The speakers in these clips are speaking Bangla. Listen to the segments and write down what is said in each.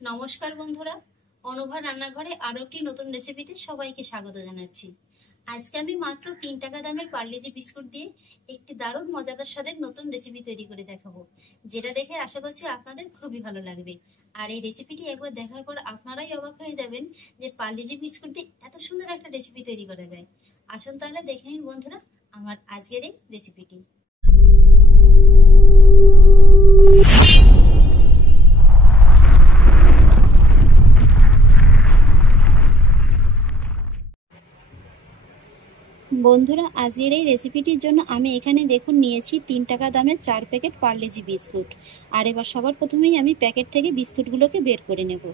নমস্কার বন্ধুরা, অনুভা রান্নাঘরে আরো একটি নতুন রেসিপিতে সবাইকে স্বাগত জানাচ্ছি। আজকে আমি মাত্র 3 টাকা দামের পার্লেজি বিস্কুট দিয়ে একটি দারুণ মজাদার স্বাদের নতুন রেসিপি তৈরি করে দেখাবো, যেটা দেখে আশা করছি আপনাদের খুবই ভালো লাগবে। আর এই রেসিপিটি একবার দেখার পর আপনারাই অবাক হয়ে যাবেন যে পার্লেজি বিস্কুট দিয়ে এত সুন্দর একটা রেসিপি তৈরি করা যায়। আসুন তাহলে দেখে নিন বন্ধুরা আমার আজকের এই রেসিপিটি। বন্ধুরা, আজকের এই রেসিপিটির জন্য আমি এখানে দেখুন নিয়েছি 3 টাকা দামের 4 প্যাকেট পার্লেজি বিস্কুট। আর এবার সবার প্রথমেই আমি প্যাকেট থেকে বিস্কুটগুলোকে বের করে নেব।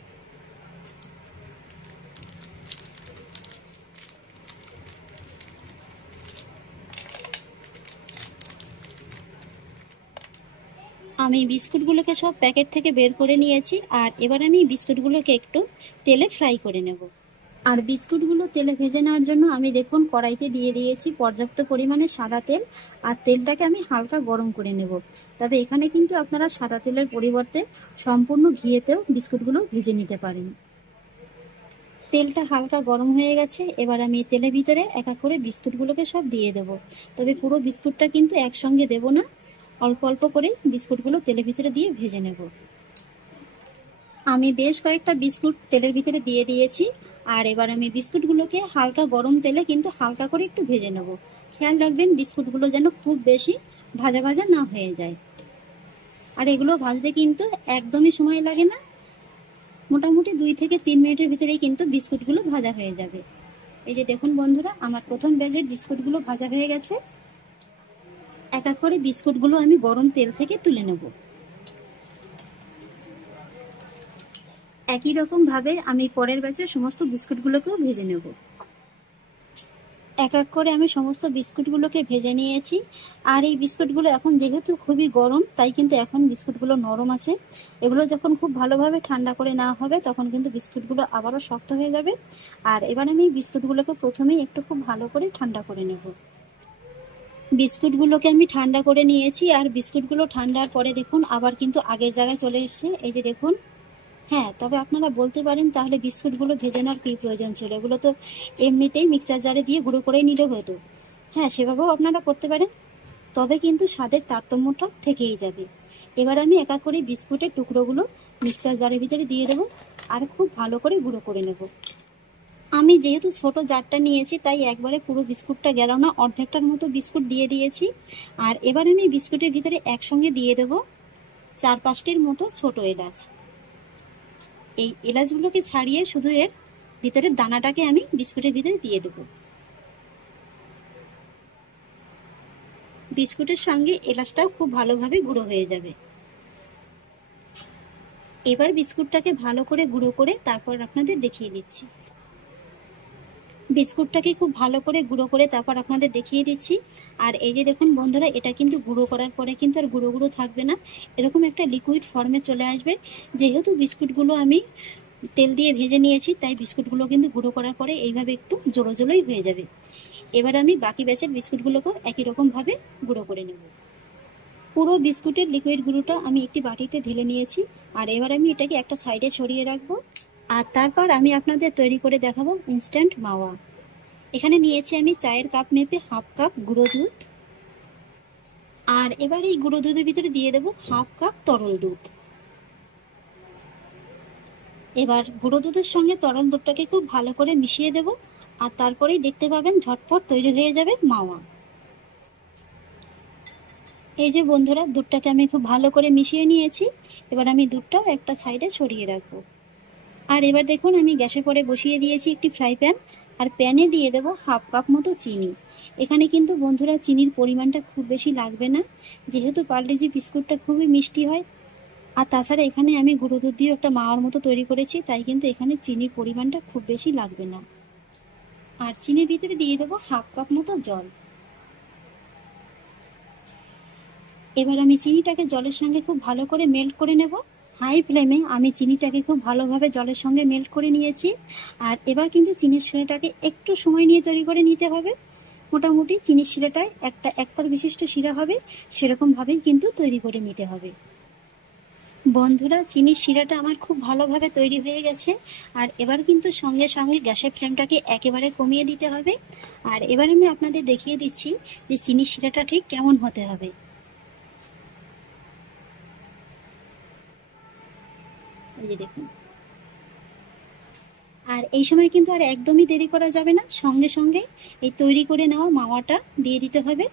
আমি বিস্কুটগুলোকে সব প্যাকেট থেকে বের করে নিয়েছি। আর এবার আমি বিস্কুটগুলোকে একটু তেলে ফ্রাই করে নেব। আর বিস্কুটগুলো তেলে ভেজে নেওয়ার জন্য আমি দেখুন কড়াইতে দিয়ে দিয়েছি পর্যাপ্ত পরিমাণে সাদা তেল। আর তেলটাকে আমি হালকা গরম করে নেব। তবে এখানে কিন্তু আপনারা সাদা তেলের পরিবর্তে সম্পূর্ণ ঘিয়েতেও বিস্কুটগুলো ভেজে নিতে পারেন। তেলটা হালকা গরম হয়ে গেছে। এবার আমি তেলের ভিতরে এক এক করে বিস্কুটগুলোকে সব দিয়ে দেব। তবে পুরো বিস্কুটটা কিন্তু একসঙ্গে দেব না, অল্প অল্প করে বিস্কুটগুলো তেলের ভিতরে দিয়ে ভেজে নেব। আমি বেশ কয়েকটা বিস্কুট তেলের ভিতরে দিয়ে দিয়েছি। আর এবার আমি বিস্কুটগুলোকে হালকা গরম তেলে কিন্তু হালকা করে একটু ভেজে নেব। খেয়াল রাখবেন বিস্কুটগুলো যেন খুব বেশি ভাজা ভাজা না হয়ে যায়। আর এগুলো ভাজতে কিন্তু একদমই সময় লাগে না, মোটামুটি 2 থেকে 3 মিনিটের ভিতরেই কিন্তু বিস্কুটগুলো ভাজা হয়ে যাবে। এই যে দেখুন বন্ধুরা, আমার প্রথম ব্যাচের বিস্কুটগুলো ভাজা হয়ে গেছে। এক এক করে বিস্কুটগুলো আমি গরম তেল থেকে তুলে নেব। একই রকম ভাবে আমি পরের ব্যাচের সমস্ত বিস্কুটগুলোকেও ভেজে নেব। এক এক করে আমি সমস্ত বিস্কুটগুলোকে ভেজে নিয়েছি। আর এই বিস্কুটগুলো এখন যেহেতু খুবই গরম, তাই কিন্তু এখন বিস্কুটগুলো নরম আছে। এগুলো যখন খুব ভালোভাবে ঠান্ডা করে নেওয়া হবে তখন কিন্তু বিস্কুটগুলো আবারও শক্ত হয়ে যাবে। আর এবার আমি বিস্কুটগুলোকে প্রথমেই একটু খুব ভালো করে ঠান্ডা করে নেব। বিস্কুটগুলোকে আমি ঠান্ডা করে নিয়েছি। আর বিস্কুটগুলো ঠান্ডার পরে দেখুন আবার কিন্তু আগের জায়গায় চলে এসেছে। এই যে দেখুন। হ্যাঁ, তবে আপনারা বলতে পারেন তাহলে বিস্কুটগুলো ভেজে নেওয়ার কী প্রয়োজন ছিল, এগুলো তো এমনিতেই মিক্সচার জারে দিয়ে গুঁড়ো করে নিলে হতো। হ্যাঁ, সেভাবেও আপনারা করতে পারেন, তবে কিন্তু স্বাদের তারতম্যটা থেকেই যাবে। এবার আমি এক এক করে বিস্কুটের টুকরোগুলো মিক্সচার জারের ভিতরে দিয়ে দেবো আর খুব ভালো করে গুঁড়ো করে নেব। আমি যেহেতু ছোট জারটা নিয়েছি তাই একবারে পুরো বিস্কুটটা গেল না, অর্ধেকটার মতো বিস্কুট দিয়ে দিয়েছি। আর এবার আমি বিস্কুটের ভিতরে একসঙ্গে দিয়ে দেবো 4-5টির মতো ছোট এলাচ। এই এলাচগুলোকে ছাড়িয়ে শুধু এর ভিতরের দানাটাকে আমি বিস্কুটের ভিতরে দিয়ে দেব। বিস্কুটের সঙ্গে এলাচটাও খুব ভালোভাবে গুঁড়ো হয়ে যাবে। এবার বিস্কুটটাকে ভালো করে গুঁড়ো করে তারপর আপনাদের দেখিয়ে দিচ্ছি। বিস্কুটটাকে খুব ভালো করে গুঁড়ো করে তারপর আপনাদের দেখিয়ে দিচ্ছি। আর এই যে দেখুন বন্ধুরা, এটা কিন্তু গুঁড়ো করার পরে কিন্তু আর গুঁড়ো গুঁড়ো থাকবে না, এরকম একটা লিকুইড ফর্মে চলে আসবে। যেহেতু বিস্কুটগুলো আমি তেল দিয়ে ভেজে নিয়েছি তাই বিস্কুটগুলো কিন্তু গুঁড়ো করার পরে এইভাবে একটু জলো জলোই হয়ে যাবে। এবার আমি বাকি ব্যাচের বিস্কুটগুলোকেও একই রকমভাবে গুঁড়ো করে নেব। পুরো বিস্কুটের লিকুইড গুঁড়োটা আমি একটি বাটিতে ঢেলে নিয়েছি। আর এবার আমি এটাকে একটা সাইডে ছড়িয়ে রাখবো। আর তারপর আমি আপনাদের তৈরি করে দেখাবো ইনস্ট্যান্ট মাওয়া। এখানে নিয়েছি আমি চায়ের কাপ মেপে হাফ কাপ গুঁড়ো দুধ। আর এবার এই গুঁড়ো দুধের ভিতরে দিয়ে দেবো হাফ কাপ তরল দুধ। এবার গুঁড়ো দুধের সঙ্গে তরল দুধটাকে খুব ভালো করে মিশিয়ে দেব। আর তারপরেই দেখতে পাবেন ঝটপট তৈরি হয়ে যাবে মাওয়া। এই যে বন্ধুরা, দুধটাকে আমি খুব ভালো করে মিশিয়ে নিয়েছি। এবার আমি দুধটাও একটা সাইডে ছড়িয়ে রাখবো। আর এবার দেখুন আমি গ্যাসের পরে বসিয়ে দিয়েছি একটি ফ্রাই প্যান। আর প্যানে দিয়ে দেবো হাফ কাপ মতো চিনি। এখানে কিন্তু বন্ধুরা চিনির পরিমাণটা খুব বেশি লাগবে না, যেহেতু পার্লেজি বিস্কুটটা খুবই মিষ্টি হয়। আর তাছাড়া এখানে আমি গুঁড়ো দুধ দিয়ে একটা মাওয়ার মতো তৈরি করেছি, তাই কিন্তু এখানে চিনির পরিমাণটা খুব বেশি লাগবে না। আর চিনির ভিতরে দিয়ে দেবো হাফ কাপ মতো জল। এবার আমি চিনিটাকে জলের সঙ্গে খুব ভালো করে মেল্ট করে নেব। হাই ফ্লেমে আমি চিনিটাকে খুব ভালোভাবে জলের সঙ্গে মেল্ট করে নিয়েছি। আর এবার কিন্তু চিনির শিরাটাকে একটু সময় নিয়ে তৈরি করে নিতে হবে। মোটামুটি চিনির শিরাটায় একটা একতার বিশিষ্ট শিরা হবে, সেরকমভাবেই কিন্তু তৈরি করে নিতে হবে। বন্ধুরা, চিনির শিরাটা আমার খুব ভালোভাবে তৈরি হয়ে গেছে। আর এবার কিন্তু সঙ্গে সঙ্গে গ্যাসের ফ্লেমটাকে একেবারে কমিয়ে দিতে হবে। আর এবার আমি আপনাদের দেখিয়ে দিচ্ছি যে চিনির শিরাটা ঠিক কেমন হতে হবে। এই যে দেখুন। আর এই সময় কিন্তু আর একদমই দেরি করা যাবে না, সঙ্গে সঙ্গে এই তৈরি করে নেওয়া মাওয়াটা দিয়ে দিতে হবে।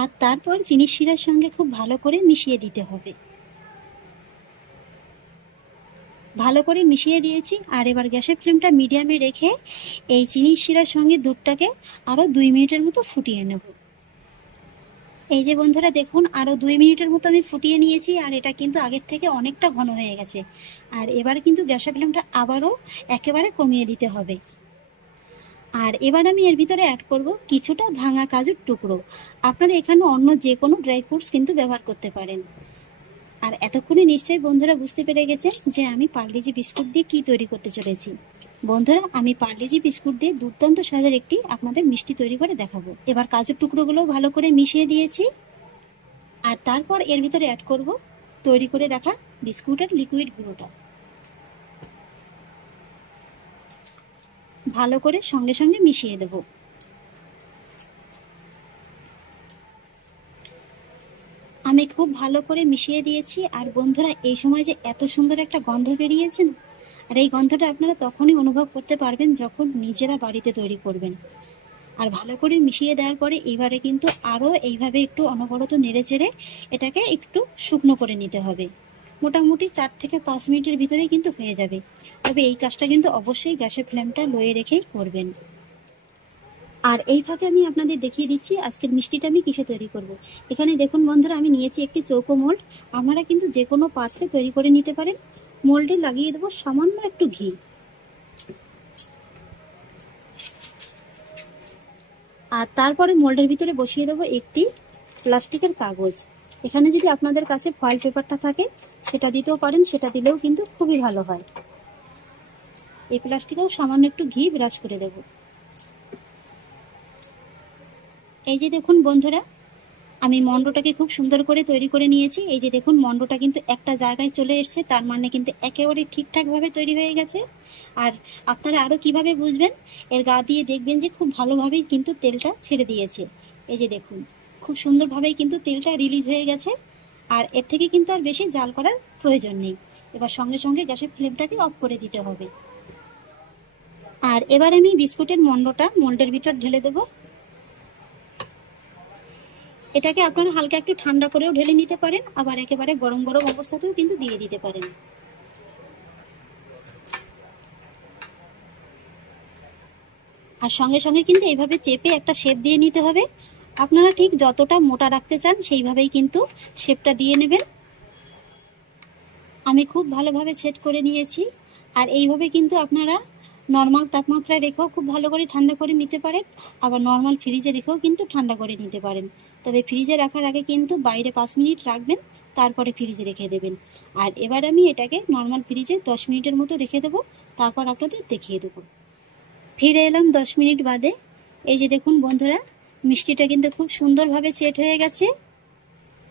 আর তারপর চিনির শিরার সঙ্গে খুব ভালো করে মিশিয়ে দিতে হবে। ভালো করে মিশিয়ে দিয়েছি। আর এবার গ্যাসের ফ্লেমটা মিডিয়ামে রেখে এই চিনির শিরার সঙ্গে দুধটাকে আরও 2 মিনিটের মতো ফুটিয়ে নেব। এই যে বন্ধুরা দেখুন, আরও 2 মিনিটের মতো আমি ফুটিয়ে নিয়েছি। আর এটা কিন্তু আগের থেকে অনেকটা ঘন হয়ে গেছে। আর এবার কিন্তু গ্যাসের ফ্লেমটা আবারও একেবারে কমিয়ে দিতে হবে। আর এবার আমি এর ভিতরে অ্যাড করব কিছুটা ভাঙা কাজুর টুকরো। আপনারা এখানে অন্য যে কোনো ড্রাই ফ্রুটস কিন্তু ব্যবহার করতে পারেন। আর এতক্ষণে নিশ্চয়ই বন্ধুরা বুঝতে পেরে গেছেন যে আমি পার্লেজি বিস্কুট দিয়ে কি তৈরি করতে চলেছি। বন্ধুরা, আমি পার্লেজি বিস্কুট দিয়ে দুর্দান্ত স্বাদের একটি আপনাদের মিষ্টি তৈরি করে দেখাবো। এবার কাজুর টুকরোগুলো ভালো করে মিশিয়ে দিয়েছি। আর তারপর এর ভিতরে অ্যাড করব তৈরি করে রাখা বিস্কুটের লিকুইড গুঁড়োটা। ভালো করে সঙ্গে সঙ্গে মিশিয়ে দেব। আমি খুব ভালো করে মিশিয়ে দিয়েছি। আর বন্ধুরা, এই সময় যে এত সুন্দর একটা গন্ধ বেরিয়েছে না, আর এই গন্ধটা আপনারা তখনই অনুভব করতে পারবেন যখন নিজেরা বাড়িতে তৈরি করবেন। আর ভালো করে মিশিয়ে দেওয়ার পরে এবারে কিন্তু আরও এইভাবে একটু অনবরত নেড়ে চেড়ে এটাকে একটু শুকনো করে নিতে হবে। মোটামুটি 4 থেকে 5 মিনিটের ভিতরেই কিন্তু হয়ে যাবে। তবে এই কাজটা কিন্তু অবশ্যই গ্যাসের ফ্লেমটা লোয়ে রেখেই করবেন। আর এইভাবে আমি আপনাদের দেখিয়ে দিচ্ছি আজকের মিষ্টিটা আমি কিসে তৈরি করব। এখানে দেখুন বন্ধুরা, আমি নিয়েছি একটি চৌকো মোল্ড। আপনারা কিন্তু যে কোনো পাত্রে তৈরি করে নিতে পারেন। মোল্ডে লাগিয়ে দেবো সামান্য একটু ঘি। আর তারপরে মোল্ডের ভিতরে বসিয়ে দেবো একটি প্লাস্টিকের কাগজ। এখানে যদি আপনাদের কাছে ফয়েল পেপারটা থাকে সেটা দিতেও পারেন, সেটা দিলেও কিন্তু খুবই ভালো হয়। এই প্লাস্টিকেও সামান্য একটু ঘি ব্রাশ করে দেব। এই যে দেখুন বন্ধুরা, আমি মন্ডটাকে খুব সুন্দর করে তৈরি করে নিয়েছি। এই যে দেখুন, মন্ডটা কিন্তু একটা জায়গায় চলে এসছে, তার মানে কিন্তু একেবারে ঠিকঠাকভাবে তৈরি হয়ে গেছে। আর আপনারা আরও কিভাবে বুঝবেন, এর গা দিয়ে দেখবেন যে খুব ভালোভাবেই কিন্তু তেলটা ছেড়ে দিয়েছে। এই যে দেখুন, খুব সুন্দরভাবেই কিন্তু তেলটা রিলিজ হয়ে গেছে। আর এর থেকে কিন্তু আর বেশি জাল করার প্রয়োজন নেই। এবার সঙ্গে সঙ্গে গ্যাসের ফ্লেমটাকে অফ করে দিতে হবে। আর এবার আমি বিস্কুটের মন্ডটা মোল্ডের ভিতর ঢেলে দেবো। এটাকে আপনারা হালকা একটু ঠান্ডা করেও ঢেলে নিতে পারেন, আবার একেবারে গরম গরম অবস্থাতেও কিন্তু দিয়ে দিতে পারেন। আর সঙ্গে সঙ্গে কিন্তু এইভাবে চেপে একটা শেপ দিয়ে নিতে হবে। আপনারা ঠিক যতটা মোটা রাখতে চান সেইভাবেই কিন্তু শেপটা দিয়ে নেবেন। আমি খুব ভালোভাবে সেট করে নিয়েছি। আর এইভাবে কিন্তু আপনারা নর্মাল তাপমাত্রায় রেখেও খুব ভালো করে ঠান্ডা করে নিতে পারেন, আবার নর্মাল ফ্রিজে রেখেও কিন্তু ঠান্ডা করে নিতে পারেন। তবে ফ্রিজে রাখার আগে কিন্তু বাইরে 5 মিনিট রাখবেন, তারপরে ফ্রিজে রেখে দেবেন। আর এবার আমি এটাকে নর্মাল ফ্রিজে 10 মিনিটের মতো রেখে দেবো, তারপর আপনাদের দেখিয়ে দেবো। ফিরে এলাম 10 মিনিট বাদে। এই যে দেখুন বন্ধুরা, মিষ্টিটা কিন্তু খুব সুন্দরভাবে সেট হয়ে গেছে।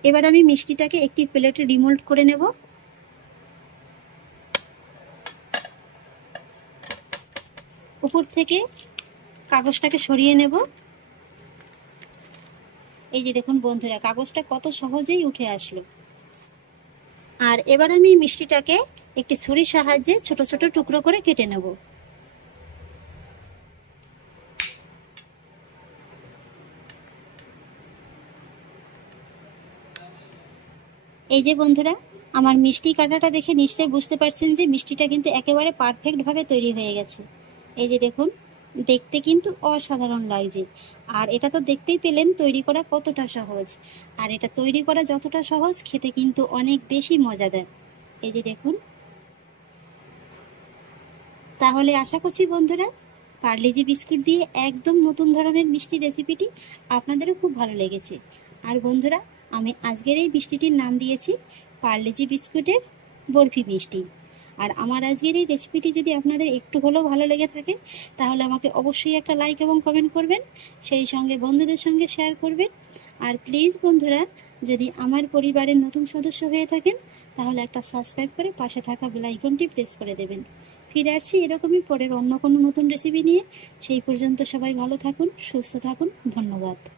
এবার আমি মিষ্টিটাকে একটি প্লেটে রিমোল্ড করে নেব। উপর থেকে কাগজটাকে সরিয়ে নেব। এই যে দেখুন বন্ধুরা, কাগজটা কত সহজেই উঠে আসলো। আর এবার আমি মিষ্টিটাকে একটি ছুরির সাহায্যে ছোট ছোট টুকরো করে কেটে নেব। এই যে বন্ধুরা, আমার মিষ্টি কাটাটা দেখে নিশ্চয়ই বুঝতে পারছেন যে মিষ্টিটা কিন্তু একেবারে পারফেক্টভাবে তৈরি হয়ে গেছে। এই যে দেখুন, দেখতে কিন্তু অসাধারণ লাগছে। আর এটা তো দেখতেই পেলেন তৈরি করা কতটা সহজ। আর এটা তৈরি করা যতটা সহজ, খেতে কিন্তু অনেক বেশি মজাদার। এই যে দেখুন। তাহলে আশা করছি বন্ধুরা, পার্লেজি বিস্কুট দিয়ে একদম নতুন ধরনের মিষ্টি রেসিপিটি আপনাদেরও খুব ভালো লেগেছে। আর বন্ধুরা, আমি আজকের এই মিষ্টিটির নাম দিয়েছি পার্লেজি বিস্কুটের বরফি মিষ্টি। আর আমার আজকের এই রেসিপিটি যদি আপনাদের একটু হলেও ভালো লেগে থাকে, তাহলে আমাকে অবশ্যই একটা লাইক এবং কমেন্ট করবেন, সেই সঙ্গে বন্ধুদের সঙ্গে শেয়ার করবেন। আর প্লিজ বন্ধুরা, যদি আমার পরিবারের নতুন সদস্য হয়ে থাকেন তাহলে একটা সাবস্ক্রাইব করে পাশে থাকা বেল আইকনটি প্রেস করে দেবেন। ফিরে আসছি এরকমই পরের অন্য কোনো নতুন রেসিপি নিয়ে। সেই পর্যন্ত সবাই ভালো থাকুন, সুস্থ থাকুন। ধন্যবাদ।